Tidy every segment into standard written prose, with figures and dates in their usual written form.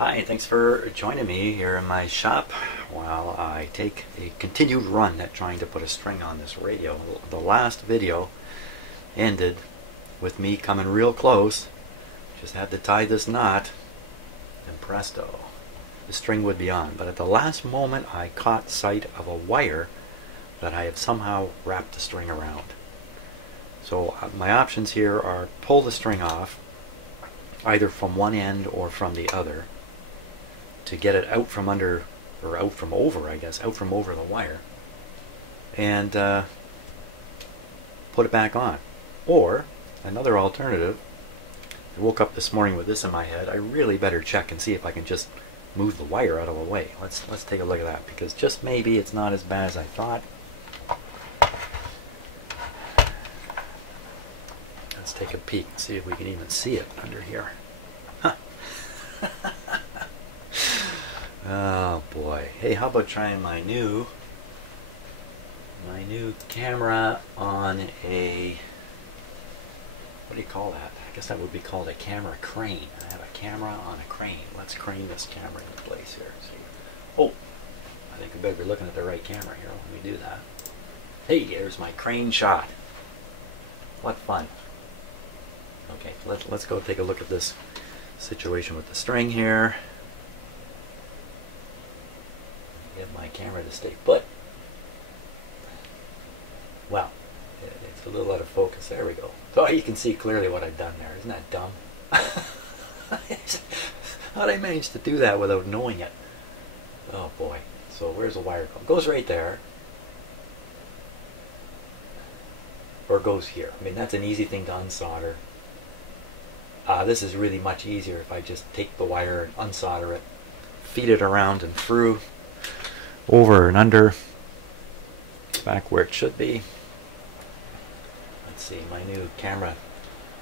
Hi, thanks for joining me here in my shop while I take a continued run at trying to put a string on this radio. The last video ended with me coming real close. Just had to tie this knot and presto, the string would be on. But at the last moment I caught sight of a wire that I have somehow wrapped the string around. So my options here are pull the string off either from one end or from the other to get it out from under, or out from over, I guess, out from over the wire, and put it back on. Or another alternative, I woke up this morning with this in my head, I really better check and see if I can just move the wire out of the way. Let's take a look at that, because just maybe it's not as bad as I thought. Let's take a peek and see if we can even see it under here. Huh. Oh boy. Hey, how about trying my new camera on a, what do you call that? I guess that would be called a camera crane. I have a camera on a crane. Let's crane this camera into place here. See. Oh, I think we better be looking at the right camera here when we do that. Hey, there's my crane shot. What fun. Okay, let's go take a look at this situation with the string here. Get my camera to stay put. Well, it's a little out of focus. There we go. So you can see clearly what I've done there. Isn't that dumb? How'd I manage to do that without knowing it? Oh boy. So where's the wire go? It goes right there. Or it goes here. I mean, that's an easy thing to unsolder. This is really much easier if I just take the wire and unsolder it, feed it around and through, over and under, back where it should be. Let's see, my new camera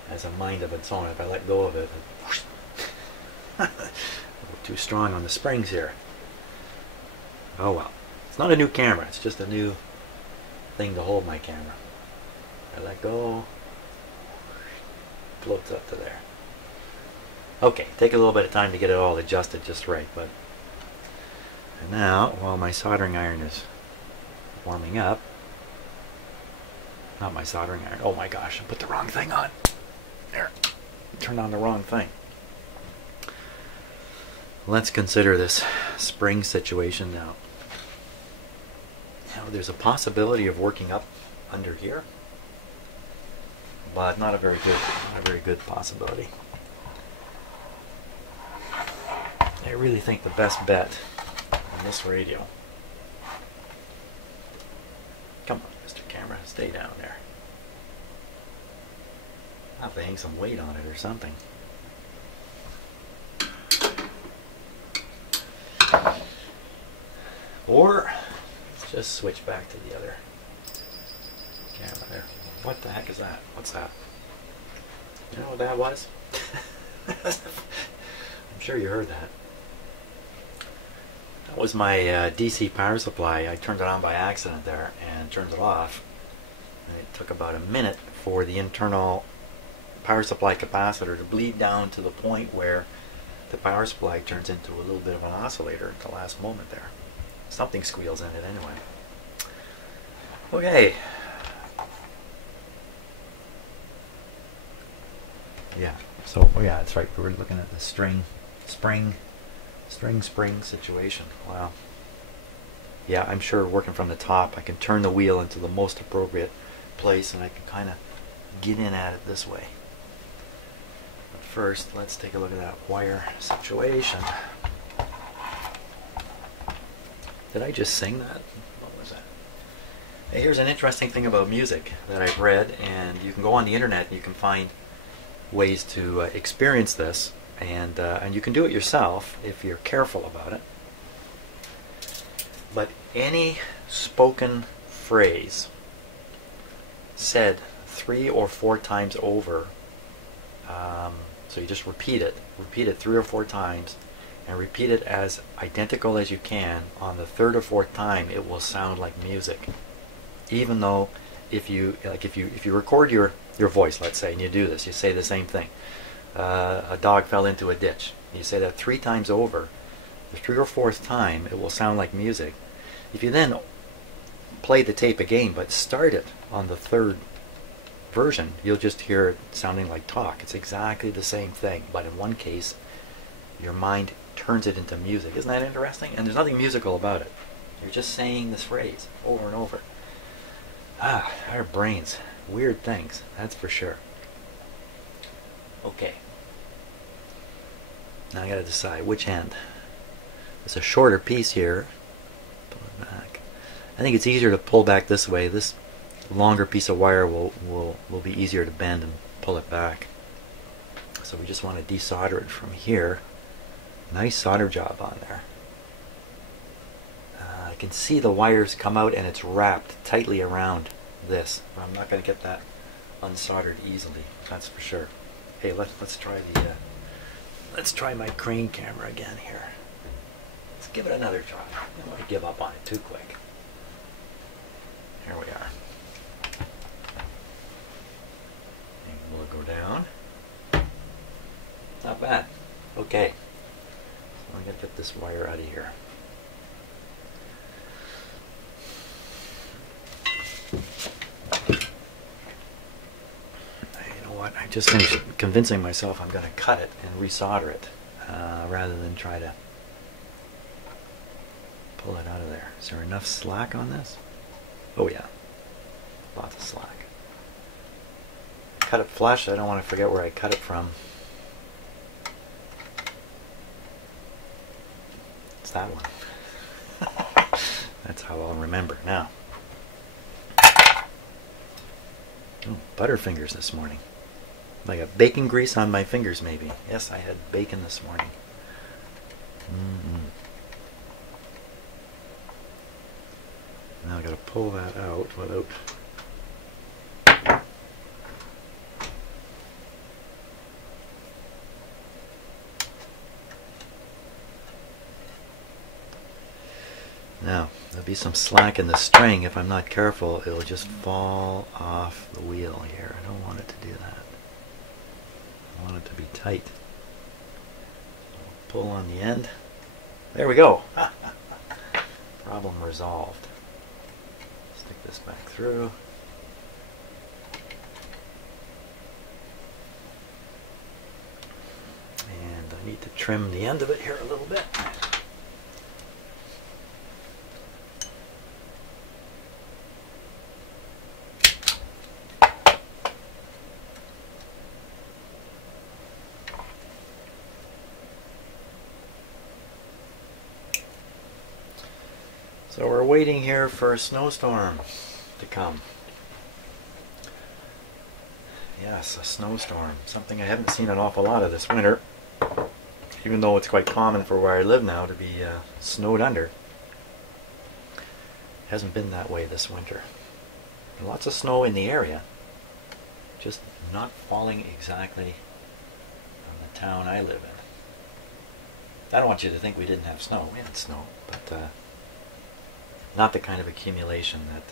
has a mind of its own. If I let go of it, too strong on the springs here. Oh well, it's not a new camera, it's just a new thing to hold my camera. I let go, floats up to there. Okay, take a little bit of time to get it all adjusted just right, but and now, while my soldering iron is warming up, not my soldering iron, oh my gosh, I put the wrong thing on. There, turned on the wrong thing. Let's consider this spring situation now. Now, there's a possibility of working up under here, but not a very good possibility. I really think the best bet on this radio, come on Mr. Camera, stay down there. I'll have to hang some weight on it or something. Or let's just switch back to the other camera there. What the heck is that? What's that? You know what that was? I'm sure you heard that. That was my DC power supply. I turned it on by accident there and turned it off. And it took about a minute for the internal power supply capacitor to bleed down to the point where the power supply turns into a little bit of an oscillator at the last moment there. Something squeals in it anyway. Okay. Yeah, so yeah, that's right. We were looking at the spring situation. Wow. Yeah, I'm sure working from the top, I can turn the wheel into the most appropriate place and I can kind of get in at it this way. But first, let's take a look at that wire situation. Did I just sing that? What was that? Hey, here's an interesting thing about music that I've read, and you can go on the internet and you can find ways to experience this, and you can do it yourself if you're careful about it. But any spoken phrase said 3 or 4 times over, so you just repeat it 3 or 4 times, and repeat it as identical as you can. On the 3rd or 4th time, it will sound like music, even though if you record your voice, let's say, and you do this, you say the same thing. a dog fell into a ditch. You say that 3 times over. The 3rd or 4th time, it will sound like music. If you then play the tape again, but start it on the 3rd version, you'll just hear it sounding like talk. It's exactly the same thing, but in one case, your mind turns it into music. Isn't that interesting? And there's nothing musical about it. You're just saying this phrase over and over. Our brains, weird things, that's for sure. Okay. Now I gotta decide which end. It's a shorter piece here. Pull it back. I think it's easier to pull back this way. This longer piece of wire will be easier to bend and pull it back. So we just want to desolder it from here. Nice solder job on there. I can see the wires come out and it's wrapped tightly around this. But I'm not going to get that unsoldered easily, that's for sure. Hey, let's try the let's try my crane camera again here. Let's give it another try. I don't want to give up on it too quick. Here we are. And we'll go down. Not bad. Okay. So I'm going to get this wire out of here. You know what? I just finished convincing myself I'm going to cut it and resolder it rather than try to pull it out of there. Is there enough slack on this? Oh yeah. Lots of slack. Cut it flush. I don't want to forget where I cut it from. It's that one. That's how I'll remember now. Oh, Butterfingers this morning. I got bacon grease on my fingers maybe. Yes, I had bacon this morning. Now I've got to pull that out without... Now, there'll be some slack in the string. If I'm not careful, it'll just fall off the wheel here. I don't want it to do that. I want it to be tight. Pull on the end. There we go. Problem resolved. Stick this back through. And I need to trim the end of it here a little bit. So we're waiting here for a snowstorm to come. Yes, a snowstorm. Something I haven't seen an awful lot of this winter. Even though it's quite common for where I live now to be snowed under. It hasn't been that way this winter. Lots of snow in the area. Just not falling exactly on the town I live in. I don't want you to think we didn't have snow. We had snow, but not the kind of accumulation that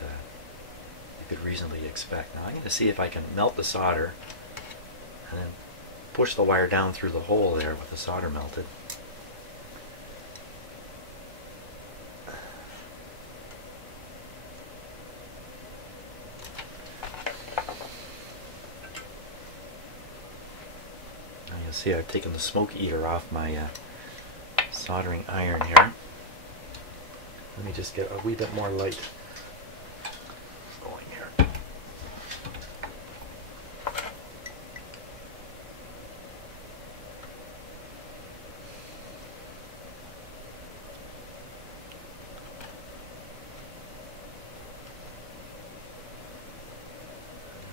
you could reasonably expect. Now I'm going to see if I can melt the solder and then push the wire down through the hole there with the solder melted. Now you'll see I've taken the smoke eater off my soldering iron here. Let me just get a wee bit more light going here. There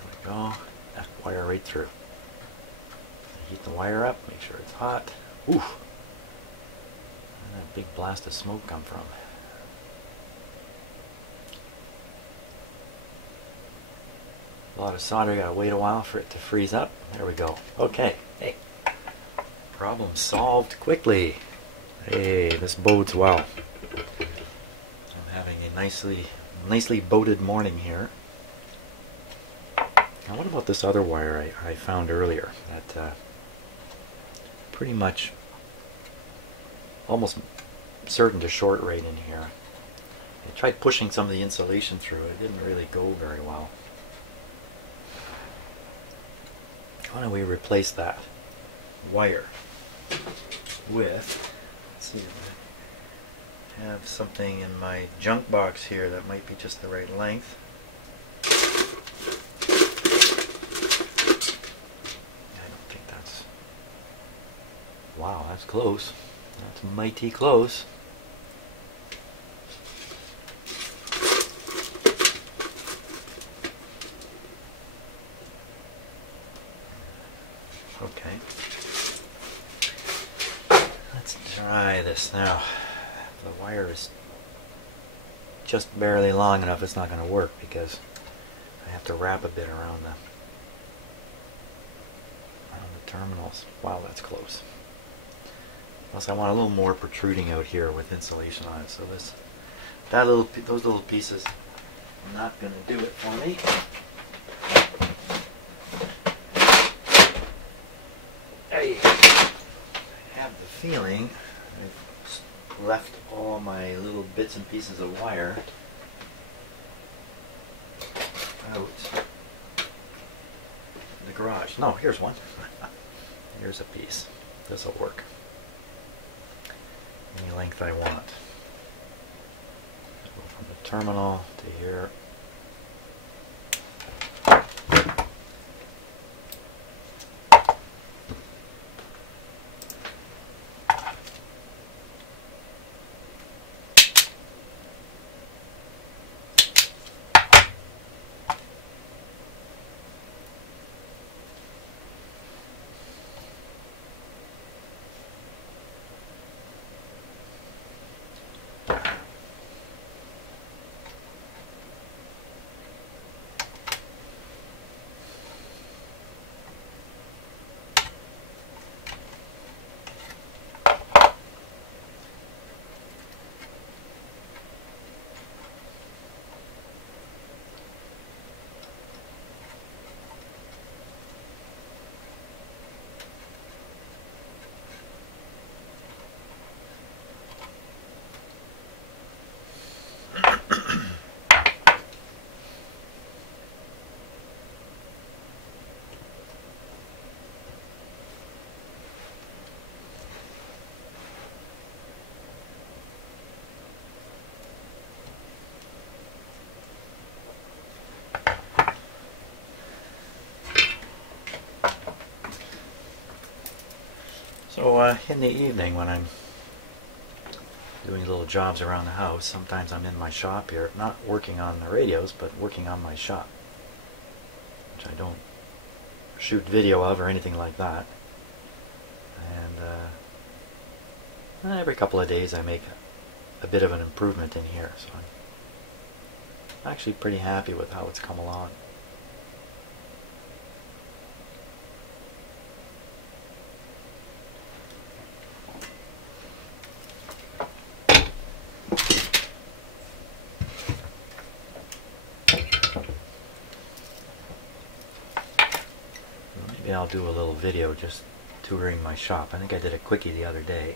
we go. That wire right through. Heat the wire up, make sure it's hot. Ooh! Where did that big blast of smoke come from? A lot of solder, gotta wait a while for it to freeze up. There we go. Okay, hey. Problem solved quickly. Hey, this bodes well. I'm having a nicely boated morning here. Now what about this other wire I found earlier? That pretty much almost certain to short rate in here. I tried pushing some of the insulation through. It didn't really go very well. Why don't we replace that wire with, let's see if I have something in my junk box here that might be just the right length. I don't think that's, wow, that's close. That's mighty close. Okay. Let's try this now. The wire is just barely long enough. It's not going to work because I have to wrap a bit around the terminals. Wow, that's close. Plus, I want a little more protruding out here with insulation on it. So those little pieces are not going to do it for me. I have the feeling I've left all my little bits and pieces of wire out in the garage. No, here's one. Here's a piece. This will work. Any length I want. Go from the terminal to here. So in the evening when I'm doing little jobs around the house, sometimes I'm in my shop here, not working on the radios, but working on my shop, which I don't shoot video of or anything like that. And every couple of days I make a bit of an improvement in here, so I'm actually pretty happy with how it's come along. Maybe I'll do a little video just touring my shop. I think I did a quickie the other day.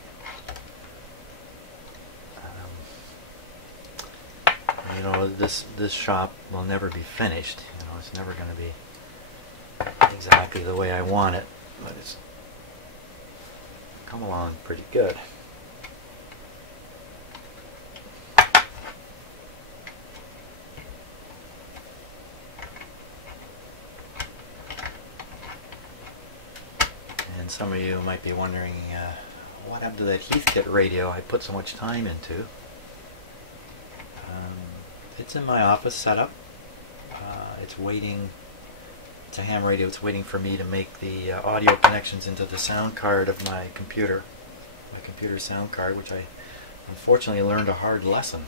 You know, this shop will never be finished. You know, it's never going to be exactly the way I want it, but it's come along pretty good. And some of you might be wondering, what happened to that Heathkit radio I put so much time into? It's in my office set up. It's waiting. It's a ham radio. It's waiting for me to make the audio connections into the sound card of my computer sound card, which I unfortunately learned a hard lesson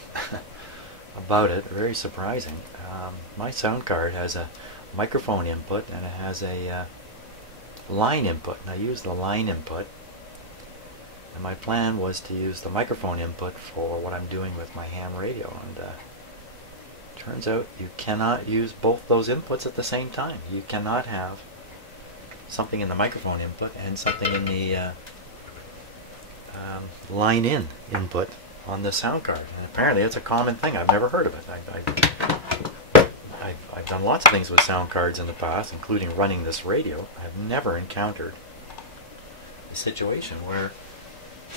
about it. Very surprising. My sound card has a microphone input and it has a line input, and I use the line input, and my plan was to use the microphone input for what I'm doing with my ham radio, and turns out you cannot use both those inputs at the same time. You cannot have something in the microphone input and something in the line in input on the sound card. And apparently it's a common thing. I've never heard of it. I've done lots of things with sound cards in the past, including running this radio. I've never encountered a situation where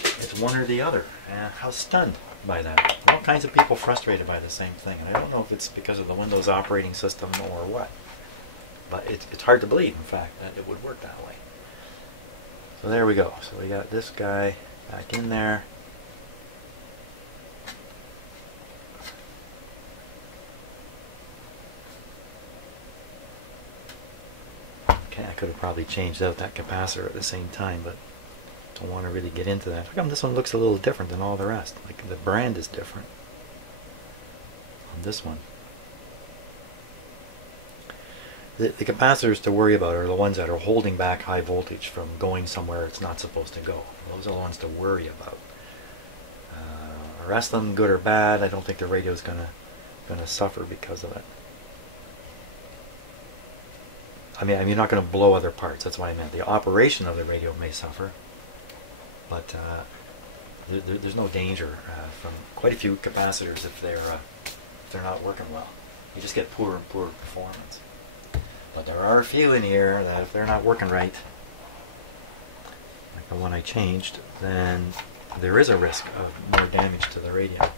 it's one or the other. I was stunned by that. All kinds of people frustrated by the same thing. And I don't know if it's because of the Windows operating system or what. But it's hard to believe, in fact, that it would work that way. So there we go. So we got this guy back in there. Okay, I could have probably changed out that capacitor at the same time, but don't want to really get into that. How come this one looks a little different than all the rest? Like the brand is different on this one. The capacitors to worry about are the ones that are holding back high voltage from going somewhere it's not supposed to go. Those are the ones to worry about. The rest of them, good or bad, I don't think the radio is gonna suffer because of it. I mean, you're not going to blow other parts. That's what I meant. The operation of the radio may suffer, but there's no danger from quite a few capacitors if they're not working well. You just get poorer and poorer performance. But there are a few in here that if they're not working right, like the one I changed, then there is a risk of more damage to the radio.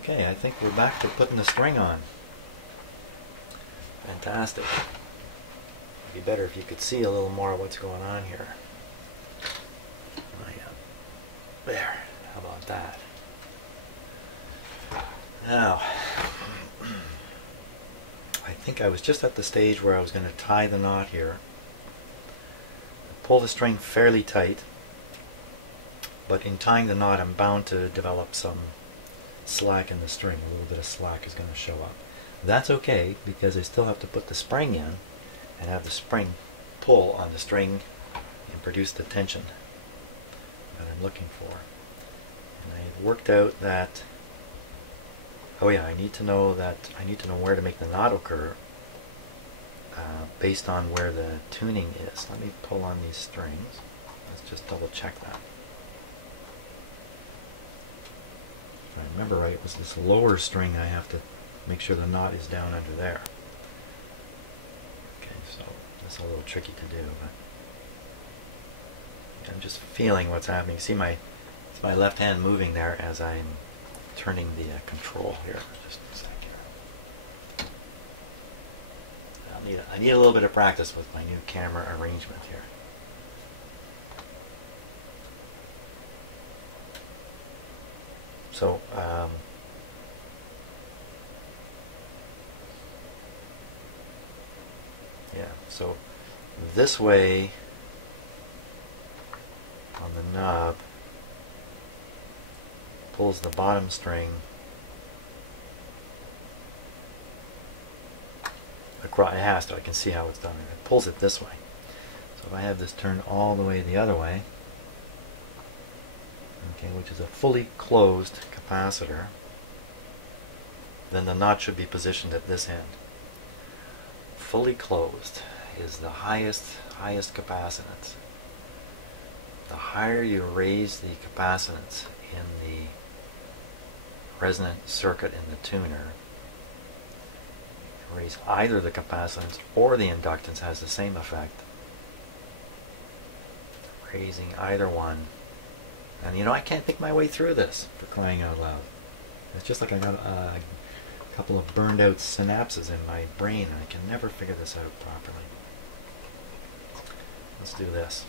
Okay, I think we're back to putting the string on. Fantastic. It'd be better if you could see a little more of what's going on here. There. How about that? Now, I think I was just at the stage where I was going to tie the knot here. Pull the string fairly tight, but in tying the knot I'm bound to develop some slack in the string. A little bit of slack is going to show up. That's okay, because I still have to put the spring in and have the spring pull on the string and produce the tension that I'm looking for. And I worked out that, oh yeah, I need to know where to make the knot occur based on where the tuning is. Let me pull on these strings. Let's just double check that. If I remember right, it was this lower string I have to make sure the knot is down under there. Okay, so that's a little tricky to do, but I'm just feeling what's happening. See it's my left hand moving there as I'm turning the control here. Just a second. I need a little bit of practice with my new camera arrangement here. So yeah, so this way on the knob pulls the bottom string across. It has to. I can see how it's done. It pulls it this way. So if I have this turned all the way the other way, okay, which is a fully closed capacitor, then the knot should be positioned at this end. Fully closed is the highest capacitance. The higher you raise the capacitance in the resonant circuit in the tuner, raise either the capacitance or the inductance has the same effect. Raising either one. And you know, I can't think my way through this, for crying out loud. It's just like I got a couple of burned out synapses in my brain and I can never figure this out properly. Let's do this.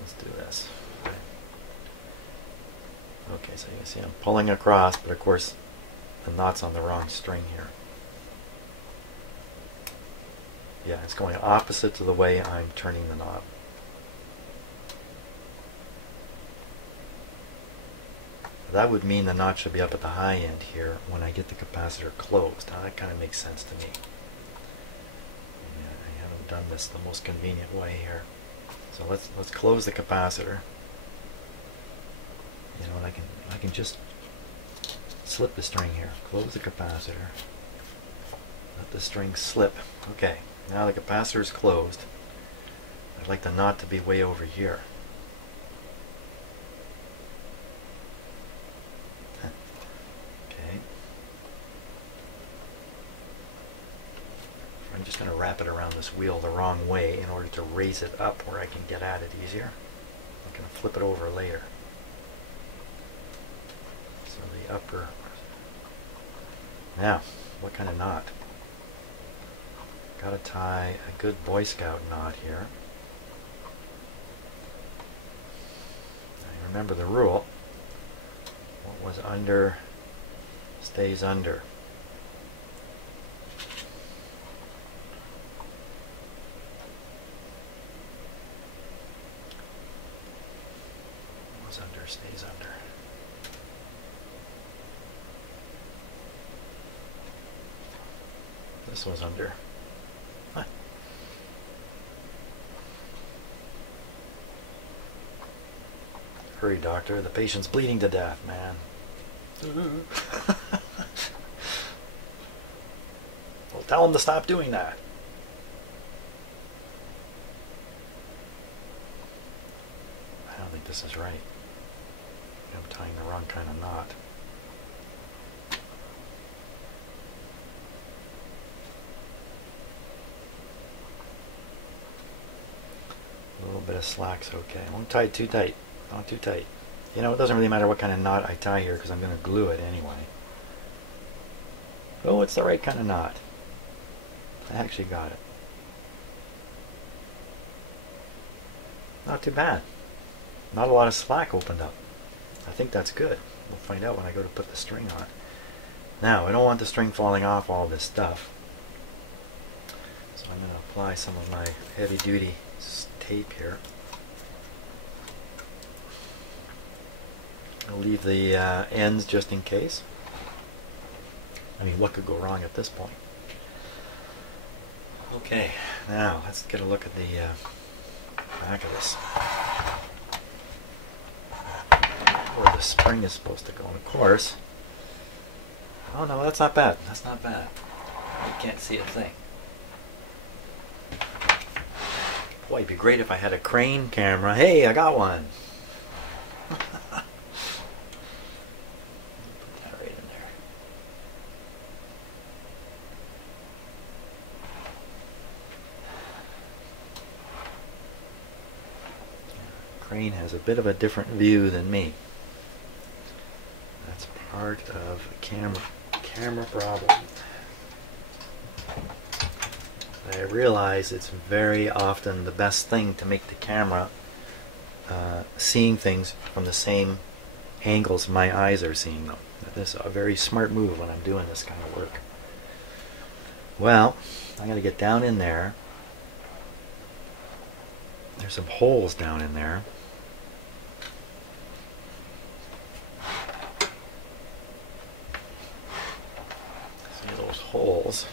Let's do this. Okay, so you can see I'm pulling across, but of course the knot's on the wrong string here. Yeah, it's going opposite to the way I'm turning the knob. That would mean the knot should be up at the high end here when I get the capacitor closed. Now that kind of makes sense to me. Yeah, I haven't done this the most convenient way here. So let's close the capacitor. You know, and I can just slip the string here. Close the capacitor. Let the string slip. Okay, now the capacitor is closed. I'd like the knot to be way over here. going to wrap it around this wheel the wrong way in order to raise it up where I can get at it easier. I'm going to flip it over later. So the upper... Now, what kind of knot? Got to tie a good Boy Scout knot here. Now, remember the rule. What was under stays under. What was under stays under. This was under. Huh. Hurry, doctor. The patient's bleeding to death, man. Well, tell him to stop doing that. I don't think this is right. I'm tying the wrong kind of knot. A little bit of slack's okay. I won't tie it too tight. Not too tight. You know, it doesn't really matter what kind of knot I tie here because I'm going to glue it anyway. Oh, it's the right kind of knot. I actually got it. Not too bad. Not a lot of slack opened up. I think that's good. We'll find out when I go to put the string on. Now, I don't want the string falling off all this stuff. So I'm going to apply some of my heavy duty tape here. I'll leave the ends just in case. I mean, what could go wrong at this point? Okay, now let's get a look at the back of this. Where the spring is supposed to go, and of course. Oh no, that's not bad. That's not bad. You can't see a thing. Boy, it'd be great if I had a crane camera. Hey, I got one. Crane has a bit of a different view than me. That's part of a camera problem. I realize it's very often the best thing to make the camera seeing things from the same angles my eyes are seeing them. This is a very smart move when I'm doing this kind of work. Well, I'm going to get down in there. There's some holes down in there. See those holes?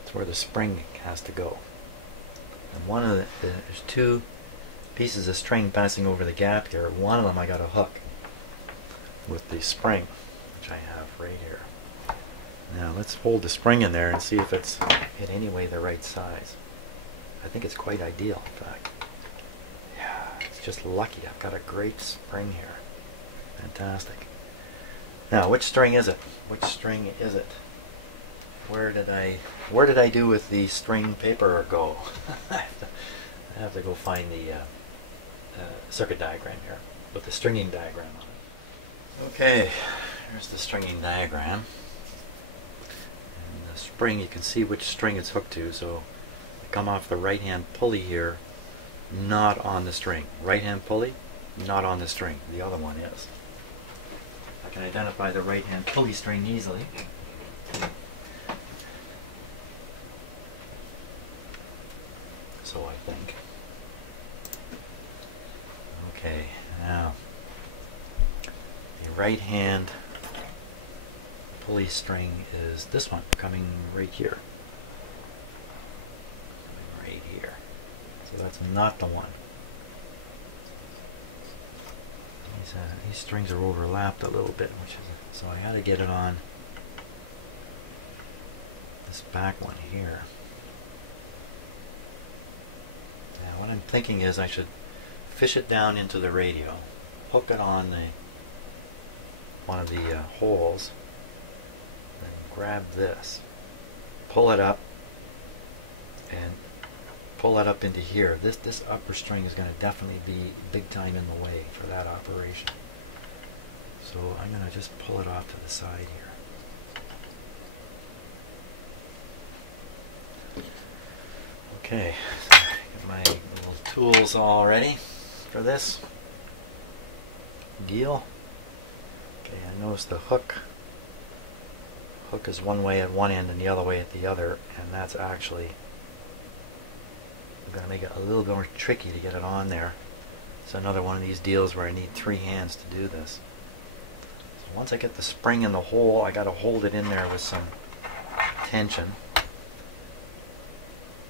That's where the spring has to go. And one of there's two pieces of string passing over the gap here. One of them I got to hook with the spring, which I have right here. Now let's hold the spring in there and see if it's in any way the right size. I think it's quite ideal, in fact. Yeah, it's just lucky. I've got a great spring here. Fantastic. Now, which string is it? Which string is it? Where did I do with the string paper go? I have to go find the circuit diagram here with the stringing diagram on it. Okay, here's the stringing diagram. And the spring, you can see which string it's hooked to. So come off the right hand pulley here, not on the string. Right hand pulley, not on the string. The other one is. I can identify the right hand pulley string easily. So I think. Okay, now the right hand pulley string is this one coming right here. Right here. So that's not the one. These strings are overlapped a little bit, which is so I got to get it on this back one here. Now what I'm thinking is I should fish it down into the radio, hook it on one of the holes, then grab this, pull it up, and pull that up into here. This upper string is going to definitely be big time in the way for that operation. So I'm going to just pull it off to the side here. Okay, so got my little tools all ready for this deal. Okay, I notice the hook is one way at one end and the other way at the other, and that's actually going to make it a little more tricky to get it on there. It's another one of these deals where I need 3 hands to do this. So once I get the spring in the hole, I got to hold it in there with some tension.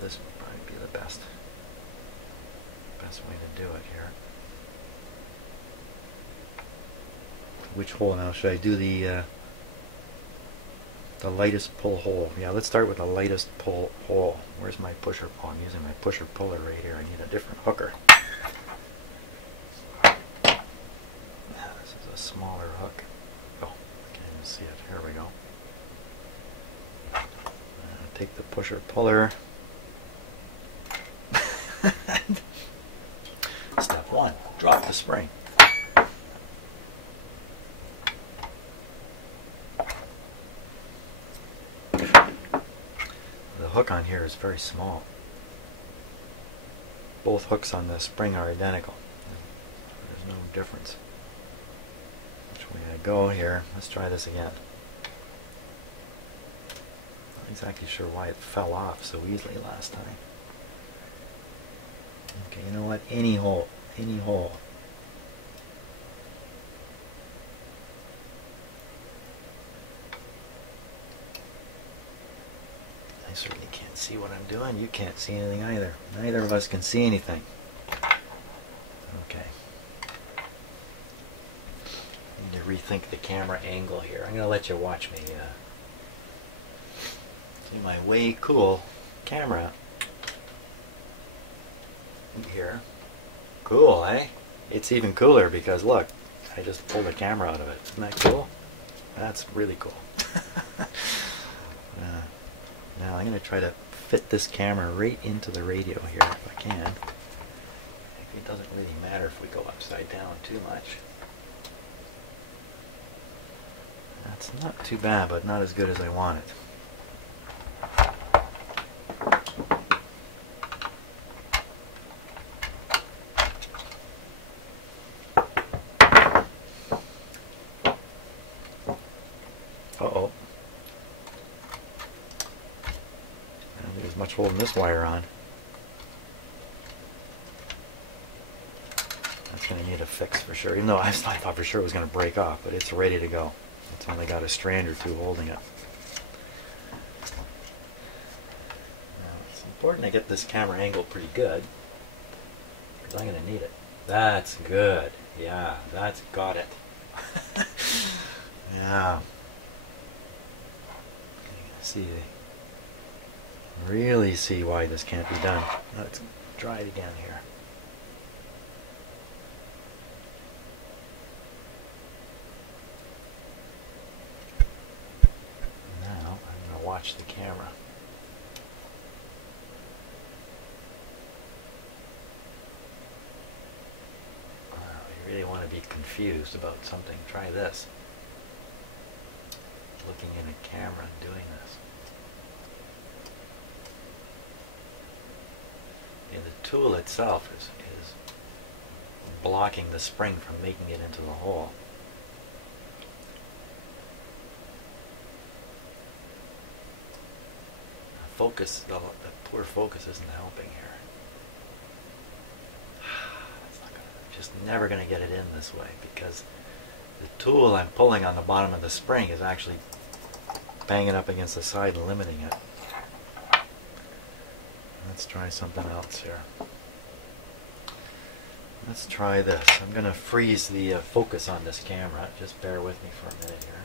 This would probably be the best way to do it here. Which hole now? Should I do the lightest pull hole? Yeah, let's start with the lightest pull hole. Where's my pusher? Oh, I'm using my pusher puller right here. I need a different hooker. Yeah, this is a smaller hook. Oh, I can't even see it. Here we go. Take the pusher puller. Step 1, drop the spring. The hook on here is very small. Both hooks on the spring are identical. There's no difference which way I go here. Let's try this again. Not exactly sure why it fell off so easily last time. Okay, you know what? Any hole. Any hole. I certainly can't see what I'm doing. You can't see anything either. Neither of us can see anything. Okay. Need to rethink the camera angle here. I'm going to let you watch me see my way cool camera here. Cool, eh? It's even cooler because look, I just pulled the camera out of it. Isn't that cool? That's really cool. Now I'm going to try to fit this camera right into the radio here if I can. It doesn't really matter if we go upside down too much. That's not too bad, but not as good as I want it. Uh-oh. I don't think there's much holding this wire on. That's going to need a fix for sure. Even though I thought for sure it was going to break off, but it's ready to go. It's only got a strand or two holding it. Now, it's important to get this camera angle pretty good, because I'm going to need it. That's good. Yeah, that's got it. Yeah. See, really see why this can't be done. Let's try it again here. Now I'm going to watch the camera. You really want to be confused about something, try this. Looking in a camera and doing this. And the tool itself is blocking the spring from making it into the hole. Focus, the poor focus isn't helping here. It's not gonna, just never going to get it in this way because the tool I'm pulling on the bottom of the spring is actually banging up against the side and limiting it. Let's try something else here. Let's try this. I'm going to freeze the focus on this camera. Just bear with me for a minute here.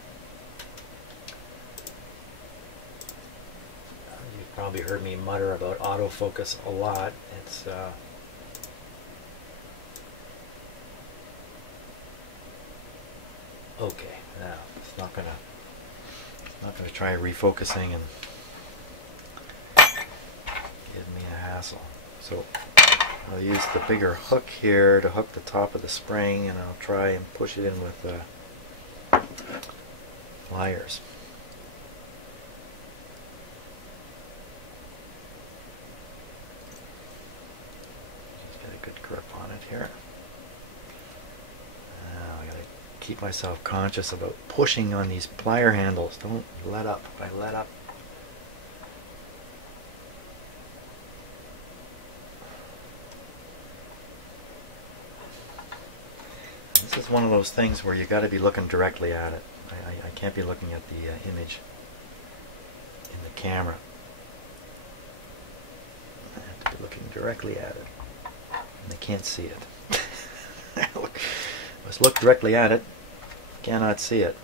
You've probably heard me mutter about autofocus a lot. It's okay. Now it's not going to try refocusing and give hassle. So I'll use the bigger hook here to hook the top of the spring, and I'll try and push it in with pliers. Just get a good grip on it here. Now I gotta keep myself conscious about pushing on these plier handles. Don't let up. If I let up, this is one of those things where you got to be looking directly at it. I can't be looking at the image in the camera. I have to be looking directly at it, and I can't see it. Let's look directly at it. Cannot see it.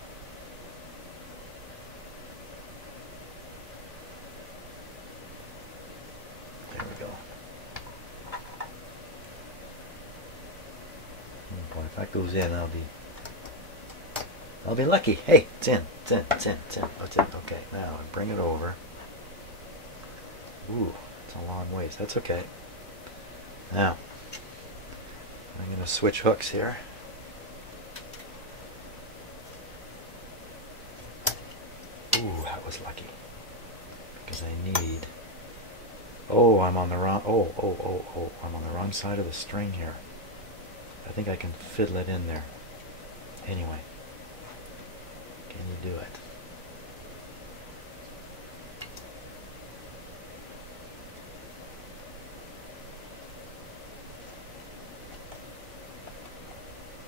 There we go. Oh boy, if that goes in, I'll be lucky. Hey, it's in. It's in. It's in. It's in. Oh, it's in. Okay, now I bring it over. Ooh, it's a long ways. That's okay. Now I'm going to switch hooks here. Ooh, that was lucky. Because I need... Oh, I'm on the wrong... Oh, I'm on the wrong side of the string here. I think I can fiddle it in there. Anyway. Can you do it?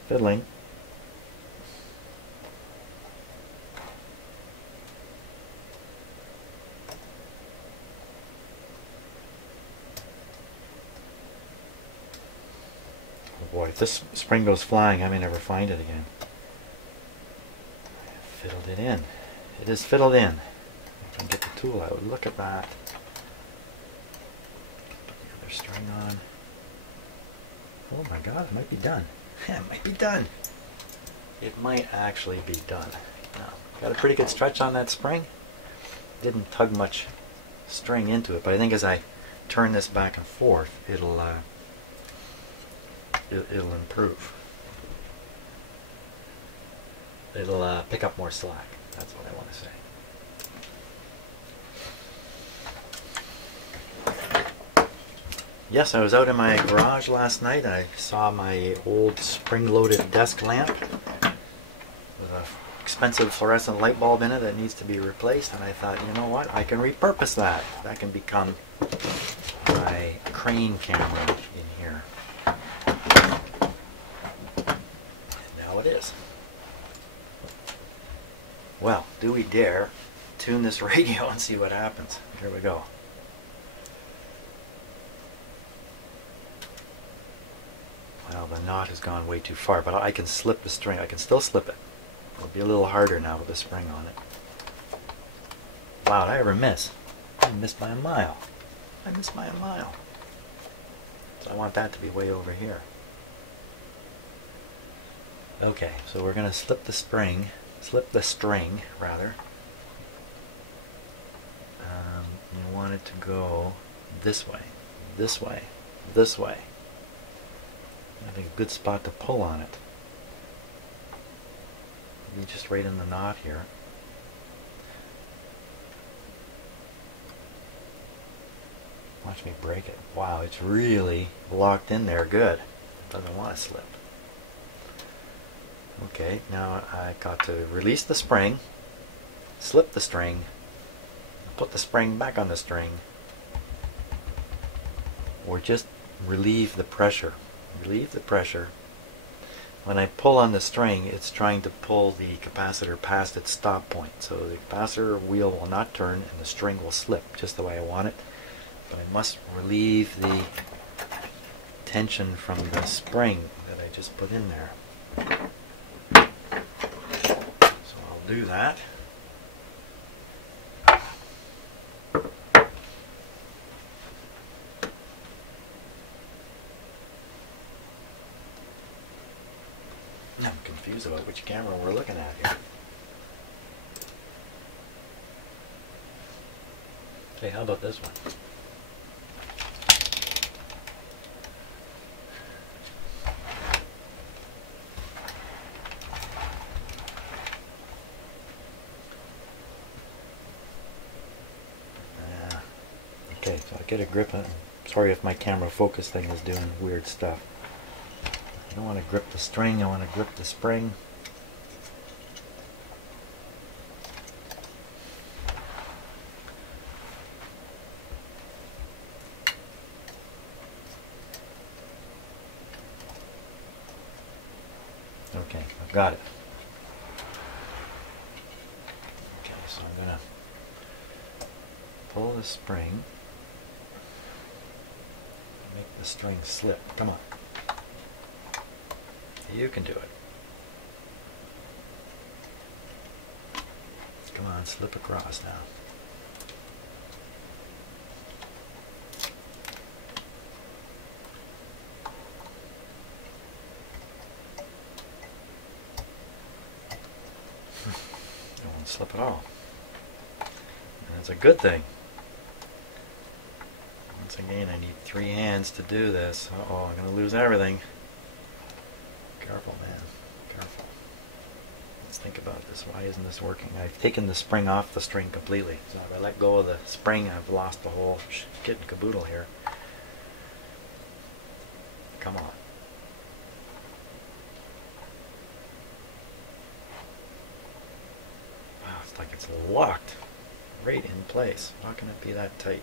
Fiddling. Oh boy, if this spring goes flying, I may never find it again. I fiddled it in. It is fiddled in. I can get the tool out. Look at that. Put the other string on. Oh my God, it might be done. It might be done. It might actually be done. Now, got a pretty good stretch on that spring. Didn't tug much string into it, but I think as I turn this back and forth, it'll improve. It'll pick up more slack. That's what I want to say. Yes, I was out in my garage last night and I saw my old spring-loaded desk lamp with an expensive fluorescent light bulb in it that needs to be replaced, and I thought, you know what, I can repurpose that. That can become my crane camera in here. And now it is. Well, do we dare tune this radio and see what happens? Here we go. Well, the knot has gone way too far, but I can slip the string. I can still slip it. It'll be a little harder now with the spring on it. Wow, did I ever miss? I missed by a mile. I missed by a mile. So I want that to be way over here. Okay, so we're going to slip the string rather. You want it to go this way, this way, this way. I think a good spot to pull on it. Maybe just right in the knot here. Watch me break it. Wow, it's really locked in there good. It doesn't want to slip. Okay, now I got to release the spring, slip the string, put the spring back on the string, or just relieve the pressure. Relieve the pressure. When I pull on the string, it's trying to pull the capacitor past its stop point. So the capacitor wheel will not turn and the string will slip just the way I want it. But I must relieve the tension from the spring that I just put in there. So I'll do that. I'm confused about which camera we're looking at here. Okay, how about this one? Okay, so I get a grip on it. Sorry if my camera focus thing is doing weird stuff. I don't want to grip the string, I want to grip the spring. Okay, I've got it. Okay, so I'm going to pull the spring, make the string slip. Come on. You can do it. Come on, slip across now. Don't want to slip at all. That's a good thing. Once again, I need 3 hands to do this. Uh-oh, I'm going to lose everything. Careful, man. Careful. Let's think about this. Why isn't this working? I've taken the spring off the string completely. So if I let go of the spring, I've lost the whole kit and caboodle here. Come on. Wow, it's like it's locked right in place. How can it be that tight?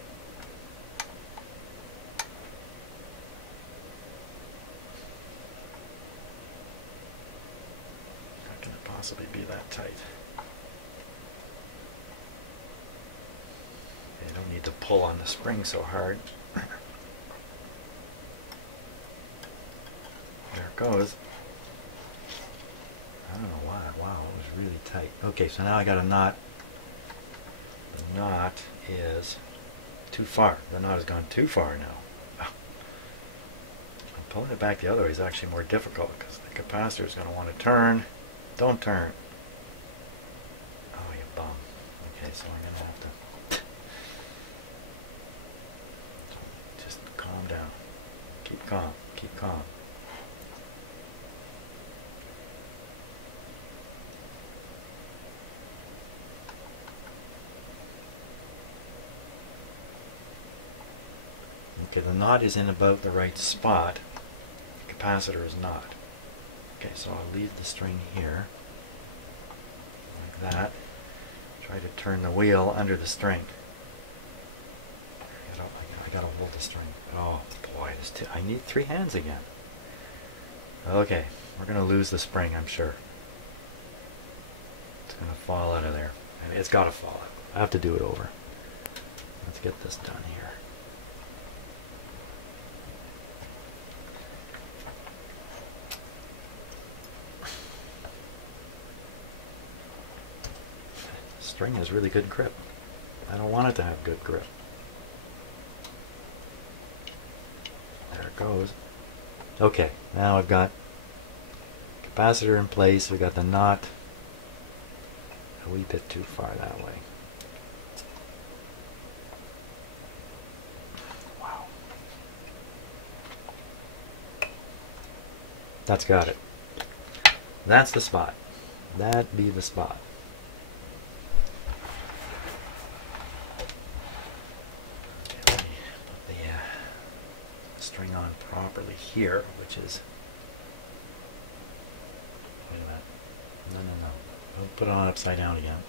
Possibly be that tight. You don't need to pull on the spring so hard. There it goes. I don't know why. Wow, it was really tight. Okay, so now I got a knot. The knot is too far. The knot has gone too far now. Pulling it back the other way is actually more difficult because the capacitor is going to want to turn. Don't turn. Oh, you bum. Okay, so I'm going to have to just calm down. Keep calm. Keep calm. Okay, the knot is in about the right spot. The capacitor is not. Okay, so I'll leave the string here, like that. Try to turn the wheel under the string. I gotta hold the string. Oh boy, I need 3 hands again. Okay, we're gonna lose the spring, I'm sure. It's gonna fall out of there. I mean, it's gotta fall out. I have to do it over. Let's get this done here. String has really good grip. I don't want it to have good grip. There it goes. Okay, now I've got capacitor in place. We've got the knot a wee bit too far that way. Wow. That's got it. That's the spot. That be the spot. String on properly here, which is, wait a minute, no, don't put it on upside down again.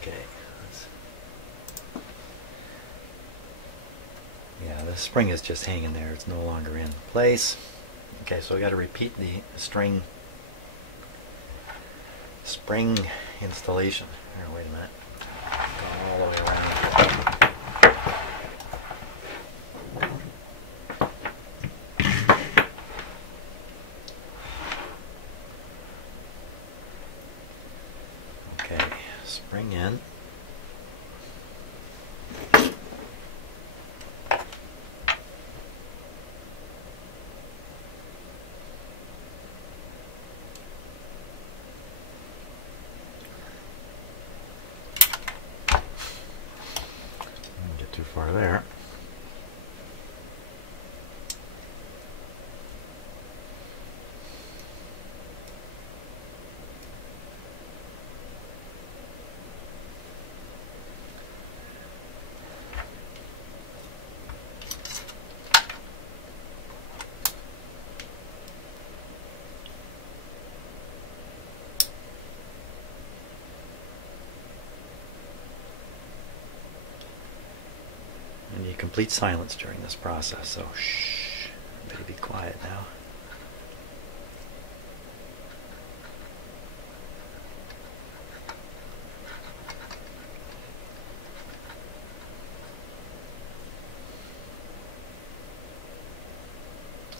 Okay, yeah, the spring is just hanging there. It's no longer in place. Okay, so we got to repeat the spring installation. Here, wait a minute. Going all the way around. Okay, spring in. Too far be complete silence during this process, so shh, everybody be quiet now.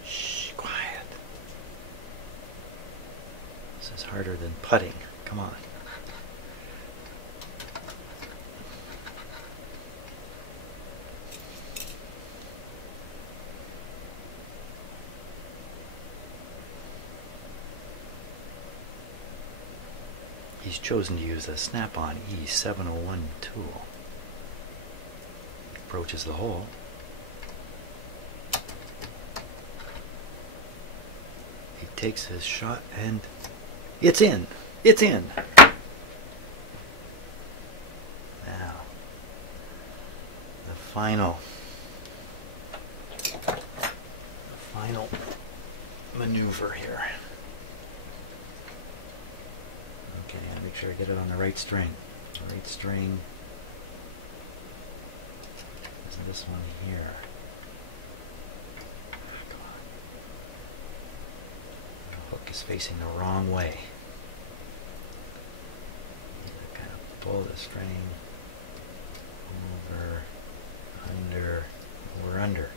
Shh, quiet. This is harder than putting. Come on. He's chosen to use a snap-on E701 tool. He approaches the hole. He takes his shot and it's in! It's in! Now, the final maneuver here. Okay, make sure I get it on the right string. The right string is this one here. Come on. The hook is facing the wrong way. Kind of pull the string over, under, over, under.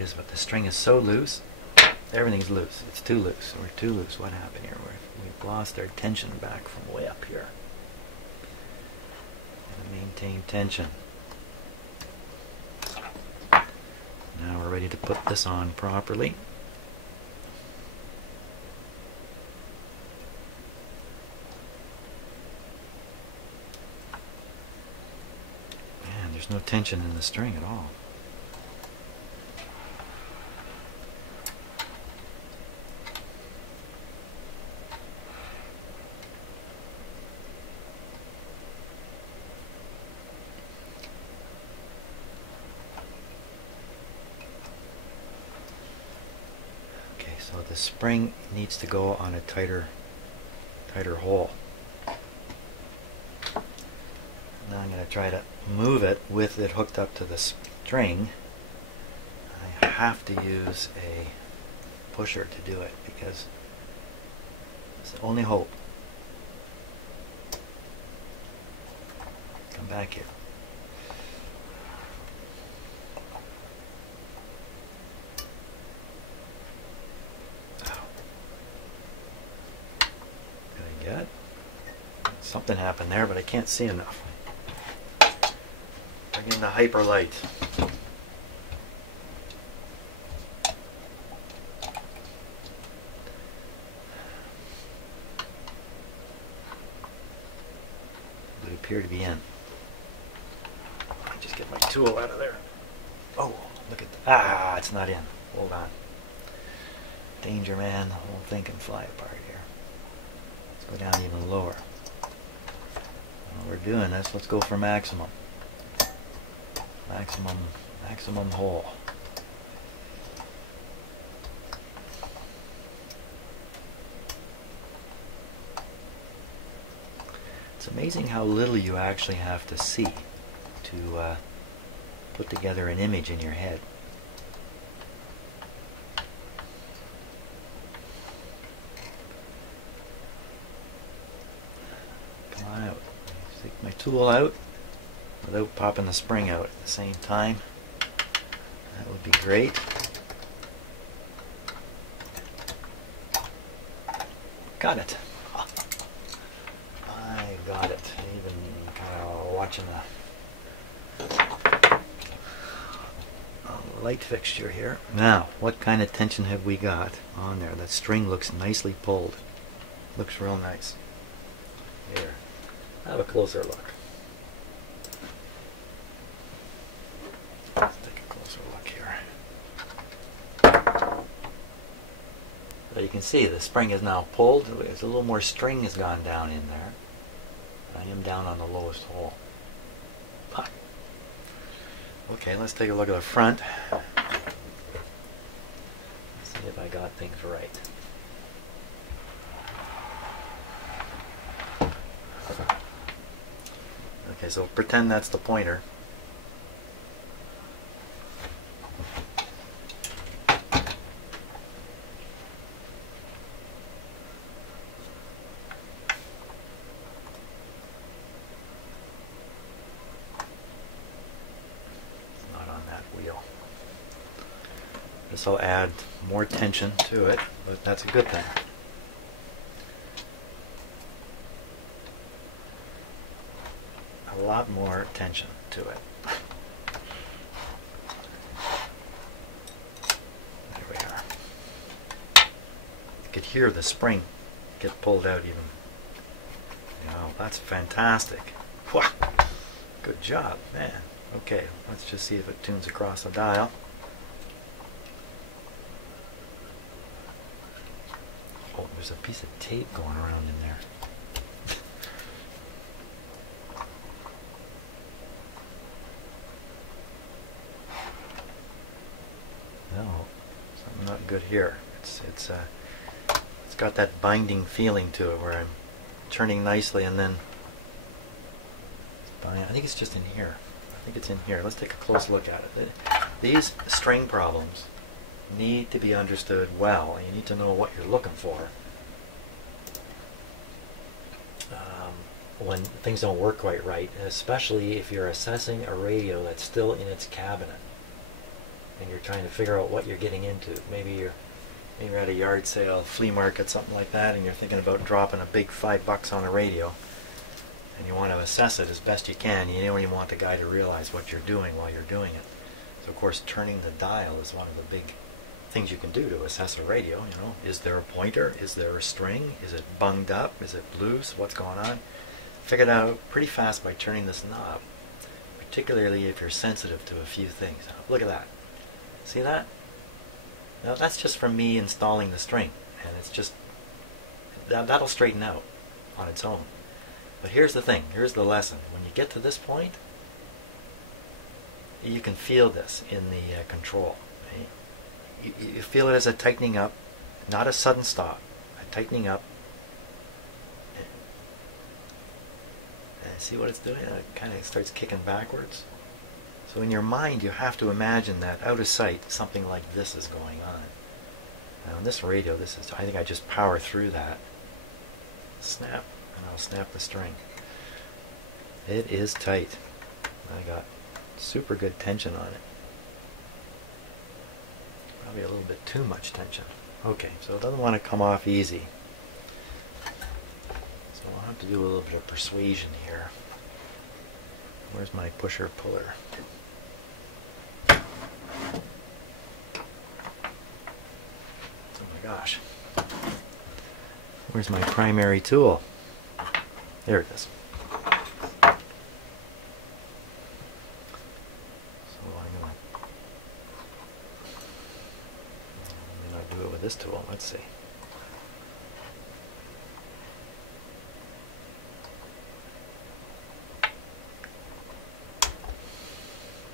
Is, but the string is so loose, everything's loose. It's too loose. We're too loose. What happened here? We've lost our tension back from way up here. Maintain tension. Now we're ready to put this on properly. Man, there's no tension in the string at all. So the spring needs to go on a tighter hole. Now I'm going to try to move it with it hooked up to the string. I have to use a pusher to do it because it's the only hope. Come back here. Something happened there, but I can't see enough. Bring in the hyper light. Would appear to be in. Let me just get my tool out of there. Oh, look at that. Ah, it's not in. Hold on. Danger, man. The whole thing can fly apart here. Let's go down even lower. We're doing this, let's go for maximum hole. It's amazing how little you actually have to see to put together an image in your head. Come on out. Take my tool out without popping the spring out at the same time. That would be great. Got it. I got it. Even kind of watching the light fixture here. Now, what kind of tension have we got on there? That string looks nicely pulled. Looks real nice. Here. Have a closer look. Let's take a closer look here. So you can see the spring is now pulled. There's a little more string has gone down in there. I am down on the lowest hole. Huh. Okay, let's take a look at the front. Let's see if I got things right. Okay, so pretend that's the pointer. Not on that wheel. This will add more tension to it, but that's a good thing. A lot more tension to it. There we are. You could hear the spring get pulled out even. Wow, that's fantastic. Wow. Good job, man. Okay, let's just see if it tunes across the dial. Oh, there's a piece of tape going around in there. No, something not good here. It's got that binding feeling to it where I'm turning nicely and then I think it's just in here. I think it's in here. Let's take a close look at it. These string problems need to be understood well. You need to know what you're looking for when things don't work quite right, especially if you're assessing a radio that's still in its cabinet and you're trying to figure out what you're getting into. Maybe you're at a yard sale, flea market, something like that, and you're thinking about dropping a big $5 on a radio, and you want to assess it as best you can. You don't even want the guy to realize what you're doing while you're doing it. So of course turning the dial is one of the big things you can do to assess a radio. You know, is there a pointer? Is there a string? Is it bunged up? Is it loose? What's going on? Figure it out pretty fast by turning this knob, particularly if you're sensitive to a few things. Look at that. See that? Now that's just from me installing the string, and it's just that'll straighten out on its own. But here's the thing, here's the lesson. When you get to this point, you can feel this in the control. Right? You feel it as a tightening up, not a sudden stop, a tightening up. And see what it's doing? It kind of starts kicking backwards. So in your mind, you have to imagine that out of sight, something like this is going on. Now on this radio, I think I just power through that. Snap, and I'll snap the string. It is tight. I got super good tension on it. Probably a little bit too much tension. Okay, so it doesn't want to come off easy. So I'll have to do a little bit of persuasion here. Where's my pusher puller? Oh my gosh. Where's my primary tool? There it is. So I may not do it with this tool. Let's see.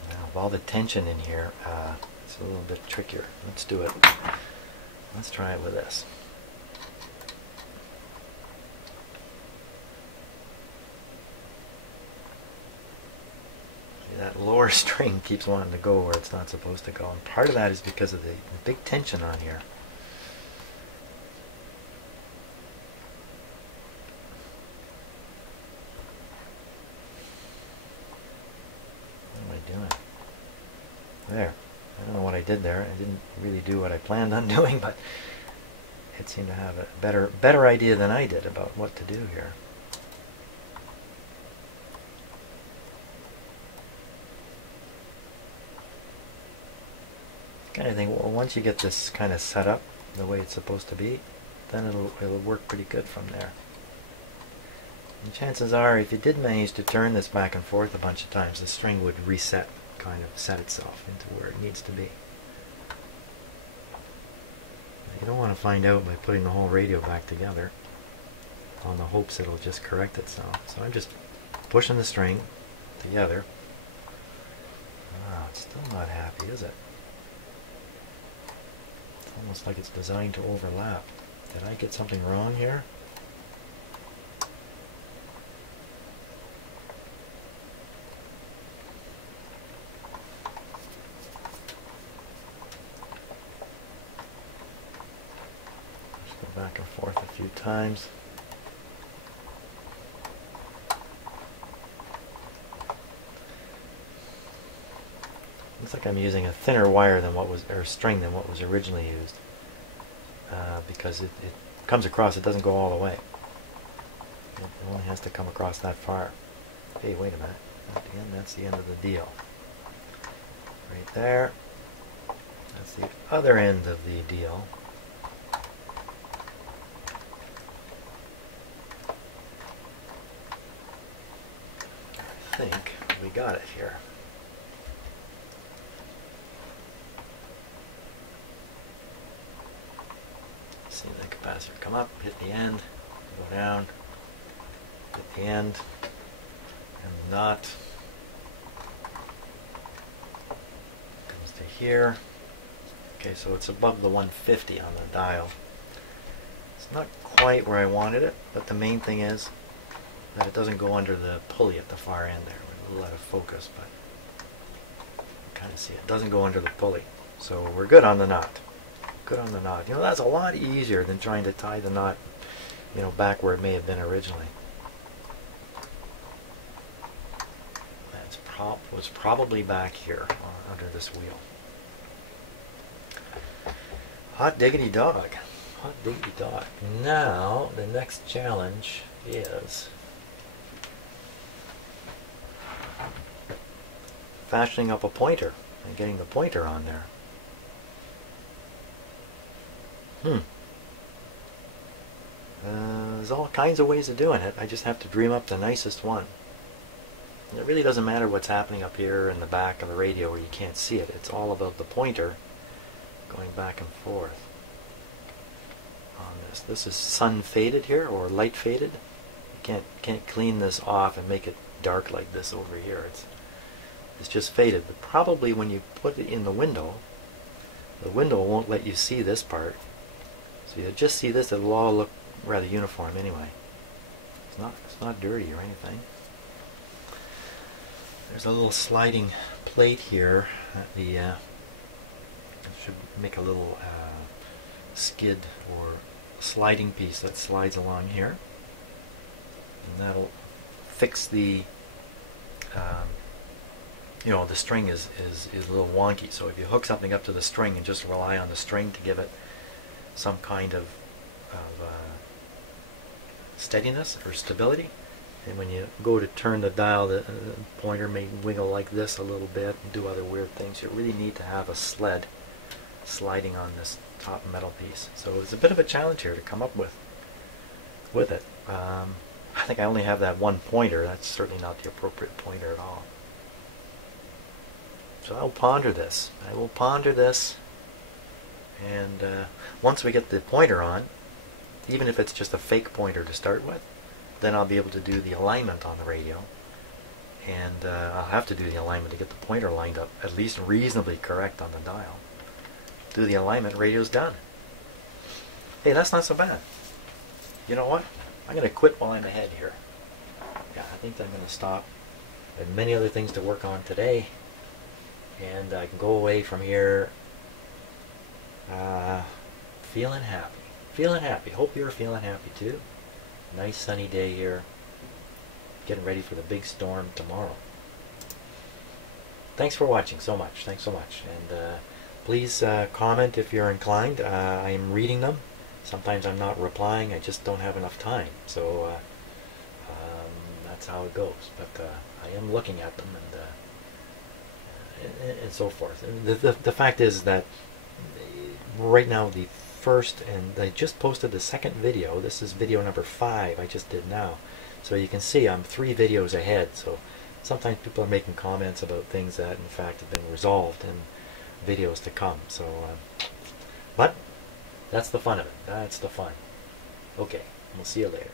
Now, with all the tension in here, it's a little bit trickier. Let's do it. Let's try it with this. That lower string keeps wanting to go where it's not supposed to go, and part of that is because of the big tension on here. What am I doing? There. I don't know what I did there. I didn't really do what I planned on doing, but it seemed to have a better idea than I did about what to do here. Kind of thing. Well, once you get this kind of set up the way it's supposed to be, then it'll work pretty good from there. And chances are, if you did manage to turn this back and forth a bunch of times, the string would reset, kind of set itself into where it needs to be. You don't want to find out by putting the whole radio back together on the hopes it'll just correct itself. So I'm just pushing the string together. Ah, it's still not happy, is it? Almost like it's designed to overlap. Did I get something wrong here? back and forth a few times. Looks like I'm using a thinner wire than what was, or string than what was originally used, because it comes across. It doesn't go all the way. It only has to come across that far. Hey, wait a minute. Again, that's the end of the deal. Right there. That's the other end of the deal. I think we got it here. See the capacitor come up, hit the end, go down, hit the end, and the knot comes to here. Okay, so it's above the 150 on the dial. It's not quite where I wanted it, but the main thing is that it doesn't go under the pulley at the far end there. We're a little out of focus, but you kind of see it doesn't go under the pulley. So we're good on the knot. Good on the knot. You know, that's a lot easier than trying to tie the knot, you know, back where it may have been originally. That's was probably back here under this wheel. Hot diggity dog. Hot diggity dog. Now, the next challenge is fashioning up a pointer and getting the pointer on there. There's all kinds of ways of doing it. I just have to dream up the nicest one. And it really doesn't matter what's happening up here in the back of the radio where you can't see it. It's all about the pointer going back and forth on this. This is sun faded here, or light faded. You can't clean this off and make it dark like this over here. It's just faded. But probably when you put it in the window won't let you see this part. So you just see this, it'll all look rather uniform anyway. It's not dirty or anything. There's a little sliding plate here at the should make a little skid or sliding piece that slides along here, and that'll fix the you know, the string is a little wonky, so if you hook something up to the string and just rely on the string to give it some kind of steadiness or stability, and when you go to turn the dial, the pointer may wiggle like this a little bit and do other weird things. You really need to have a sled sliding on this top metal piece. So it's a bit of a challenge here to come up with it. I think I only have that one pointer. That's certainly not the appropriate pointer at all. So I'll ponder this. I will ponder this, and once we get the pointer on, even if it's just a fake pointer to start with, then I'll be able to do the alignment on the radio, and I'll have to do the alignment to get the pointer lined up at least reasonably correct on the dial. Do the alignment, radio's done. Hey, that's not so bad. You know what? I'm going to quit while I'm ahead here. Yeah, I think I'm going to stop. I have many other things to work on today, and I can go away from here feeling happy. Feeling happy. Hope you're feeling happy too. Nice sunny day here. Getting ready for the big storm tomorrow. Thanks for watching so much. Thanks so much. And please comment if you're inclined. I am reading them. Sometimes I'm not replying. I just don't have enough time. So that's how it goes. But I am looking at them and so forth. And the fact is that right now the first, and I just posted the second video. This is video number 5 I just did now. So you can see I'm 3 videos ahead. So sometimes people are making comments about things that in fact have been resolved in videos to come. So, but that's the fun of it. That's the fun. Okay, we'll see you later.